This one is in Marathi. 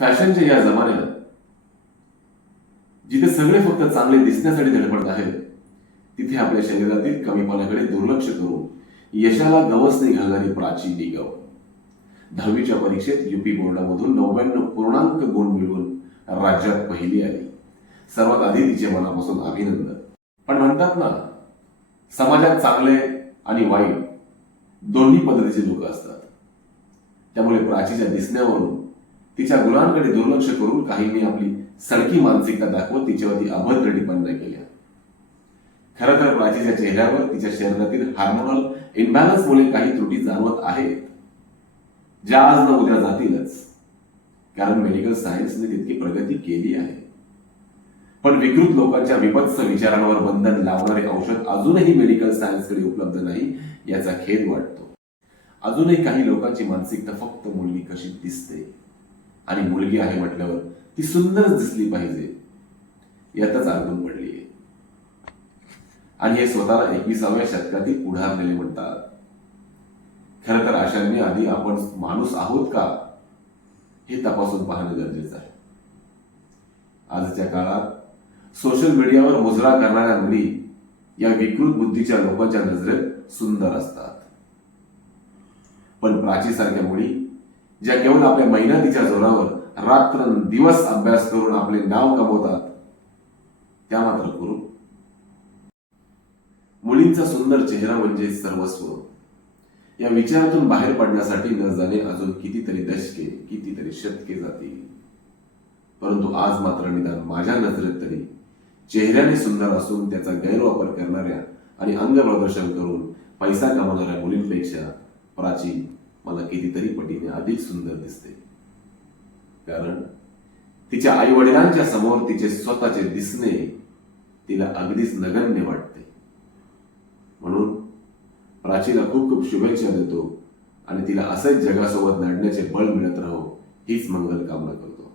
फॅशनच्या या जमान्यात जिथे सगळे फक्त चांगले दिसण्यासाठी धडपडत आहेत, तिथे आपल्या शरीरातील कमीपणाकडे दुर्लक्ष करून यशाला गवसणी घालणारी प्राची निगव 10वीच्या परीक्षेत यूपी बोर्डामधून 99 गुण मिळवून राज्यात पहिली आली. सर्वात आधी तिचे मनापासून अभिनंदन. पण म्हणतात ना, समाजात चांगले आणि वाईट दोन्ही पद्धतीचे लोक असतात. त्यामुळे प्राचीच्या दिसण्यावरून तिच्या गुणांकडे दुर्लक्ष करून काहींनी आपली सडकी मानसिकता दाखवत तिच्यावरती अभद्र टिप्पण्या केल्या. खरं तर प्राचीच्या चेहऱ्यावर तिच्या शरीरातील हार्मोनल इम्बॅलन्समुळे काही त्रुटी जाणवत आहेत, ज्या आज न उद्या जातीलच. कारण मेडिकल सायन्सने तितकी प्रगती केली आहे. पण विकृत लोकांच्या विभत्स विचारांवर बंधन लावणारे औषध अजूनही मेडिकल सायन्सकडे उपलब्ध नाही, याचा खेद वाटतो. अजूनही काही लोकांची मानसिकता फक्त मुलगी कशी दिसते आणि मुलगी आहे म्हटल्यावर ती सुंदरच दिसली पाहिजे यातच अडकून पडली आहे. आणि हे स्वतःला 21व्या शतकातील पुढारलेले म्हणतात. खरं तर अशांनी आधी आपण माणूस आहोत का हे तपासून पाहणं गरजेचं आहे. आजच्या काळात सोशल मीडियावर मुजरा करणाऱ्या मुली या विकृत बुद्धीच्या लोकांच्या नजरेत सुंदर असतात. पण प्राचीसारख्या मुली ज्या केवळ आपल्या मेहनतीच्या जोरावर रात्रंदिवस अभ्यास करून आपले नाव कमवतात, त्या मात्र करू. मुलींचा सुंदर चेहरा म्हणजे सर्वस्व या विचारातून बाहेर पडण्यासाठी न जाणे अजून कितीतरी दशके, कितीतरी शतके जातील. परंतु आज मात्र निदान माझ्या नजरेत तरी चेहऱ्याने सुंदर असून त्याचा गैरवापर करणाऱ्या आणि अंग प्रदर्शन करून पैसा कमावणाऱ्या मुलींपेक्षा प्राची मला कितीतरी पटीने अधिक सुंदर दिसते. कारण तिच्या आई वडिलांच्या समोर तिचे स्वतःचे दिसणे तिला अगदीच नगण्य वाटते. म्हणून प्राचीला खूप खूप शुभेच्छा देतो आणि तिला असेच जगासोबत लढण्याचे बळ मिळत राहो हीच मंगल कामना करतो.